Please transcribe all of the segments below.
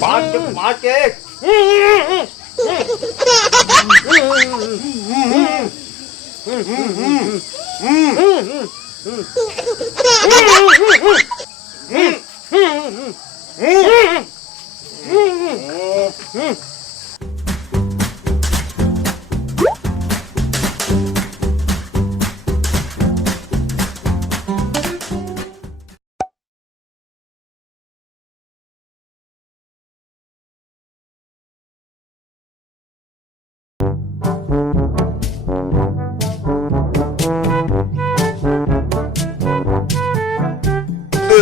पाँच केक।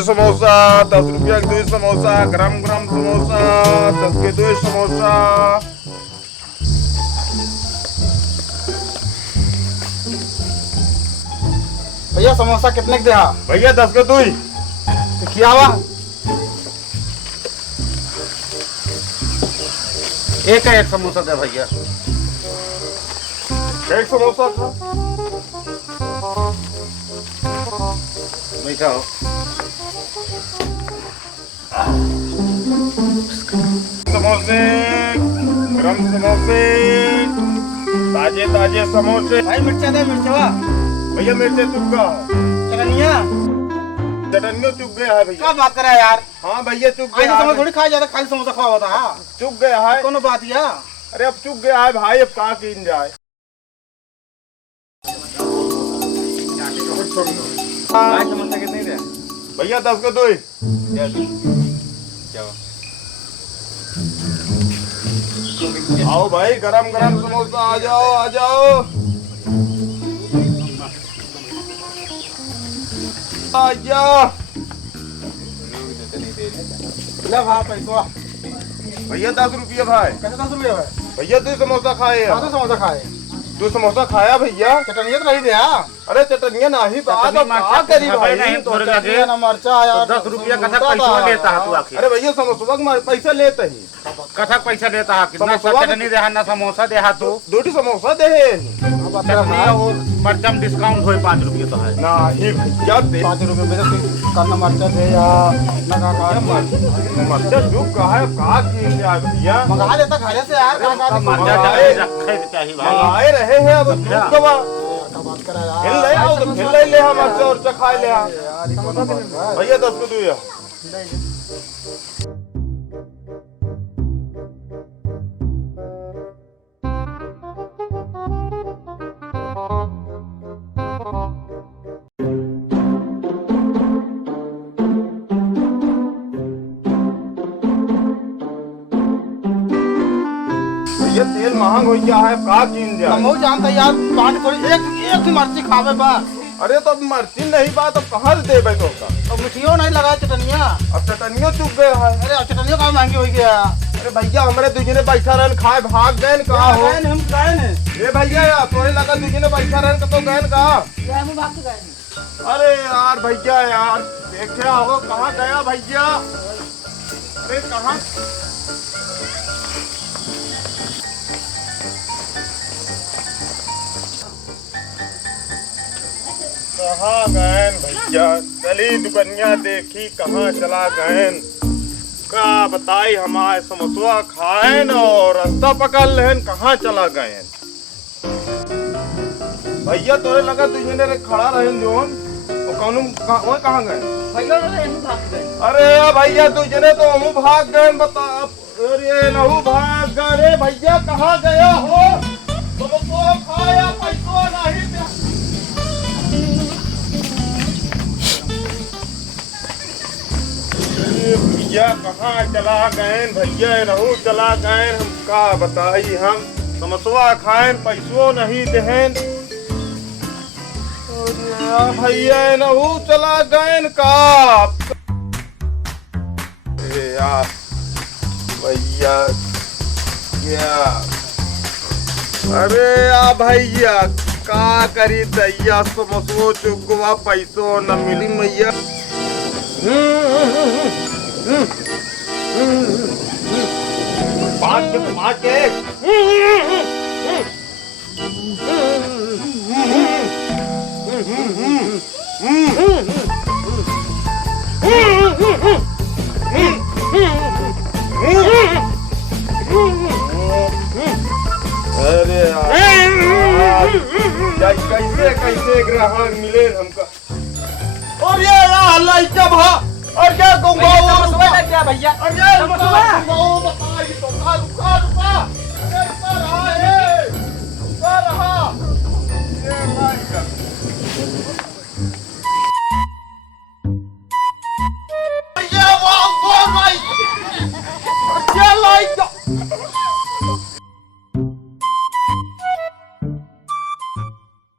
समोसा 10 रुपया के 2 समोसा, गरम गरम समोसा 10 के 2 समोसा। भैया समोसा कितने के दे? भैया 10 के 2 खिया हुआ एक समोसा दे भैया। एक समोसा था। बैठा हो। समोसे, गरम समोसे, ताजे ताजे समोसे। भाई मिर्चा दे, मिर्चवा। भैया मिर्चे चुका। चटनिया चुक गया है भैया। क्या बात कर रहा है यार? हाँ भैया चुक गया। समोसा थोड़ी खाया जाता, खाली समोसा खावा होता है। चुक गया है। कोनो बात या? अरे अब चुक गया है भाई, अब कहाँ कीन जाए। समोसा कितने दे? भैया 10 के 2। आओ भाई, गरम गरम समोसा आ जाओ आ जाओ आ जाओ। ले भाई पैसा। भैया 10 रुपये भाई। कैसे 10 रुपये भाई? भैया 2 समोसा खाए। तो समोसा खाए? 2 समोसा खाया भैया। चटनिया तो नहीं दे। अरे चटनिया नहीं तो क्या करी भाई। नहीं तो लगे ना मरचा यार। 10 रुपया कथा पैसा लेता है तू आखिर। अरे भैया समोसा में पैसा लेते ही। कथा पैसा लेता है, कितना चटनी दे ना समोसा दे तो 2 समोसा दे। चटनी और मरचम डिस्काउंट होए 5 रुपये तो है। नहीं भैया 5 रुपये में करना मरचा दे या ना मरचा चुप का है का की क्या भैया। मंगा लेता घर से यार। मरचा रखे चाहिए भाई। आए रहे हैं अब चुप कवा। बात करा यार। फिर ले आओ तो फिर ले हम मरचा और चखाए ले आ भैया 10 को 2। ये तेल महंग हो गया है, का कीन जाए। हम जानता यार, पानी थोड़ी एक मर्ची खावे बस। अरे तो अब मर्ची नहीं बात, अब कहाँ से देबे तो का। अब मिठियो नहीं लगा चटनिया। अब चटनियों चुक गए है। अरे अब चटनियों का महंगी हो गया। अरे भैया हमारे दूसरे बैठा रहन खाए भाग गए कहाँ हो। हम गए ने। ये भैया तोरे लगा दूसरे बैठा रहन तो गए कहाँ। अरे यार भैया यार देखे हो कहाँ गया भैया। अरे कहाँ कहाँ गए भैया। चली दुकनिया देखी कहाँ चला गए। का बताई हमारे समोसा खाए और रास्ता पकड़ लेन कहाँ चला गए। भैया तोरे लगा तुझे रे खड़ा रहे जोन वो कहाँ गए। अरे भैया तुझे तो हम भाग गए बता। अरे नहू भाग गए रे भैया, कहाँ गया हो। समोसा खाया पैसा नहीं। भैया कहाँ चला गए भैया, रहू चला गए। हम का बताई, हम समोसा खाए पैसों नहीं देन। भैया नहू चला गए का। यार भैया क्या। अरे भैया का करी दैया, समोसो चुगवा पैसों न मिली मैया। पाँच केक। अरे यार कैसे कैसे ग्राहक मिले हमका। और ये अल्लाह क्या भा और क्या कहूँगा क्या भैया अरे रुका रुका रुका रुका रहा है रुका रहा ये भाई का ये वो भाई क्या लाइक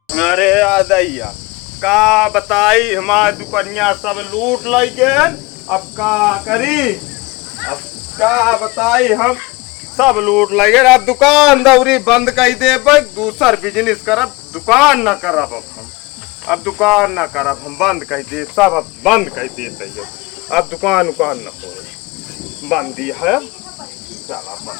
अरे आदैया का बताई हमार दुकनिया सब लूट लई गेन। अब का करी अब का बताई हम सब लूट लई गेन। अब दुकान दौरी बंद कर देब दूसर बिजनेस करब दुकान न करब अब दुकान न करब हम बंद कर दे सब अब बंद कर देते अब दुकान उकान न हो बंदी है चला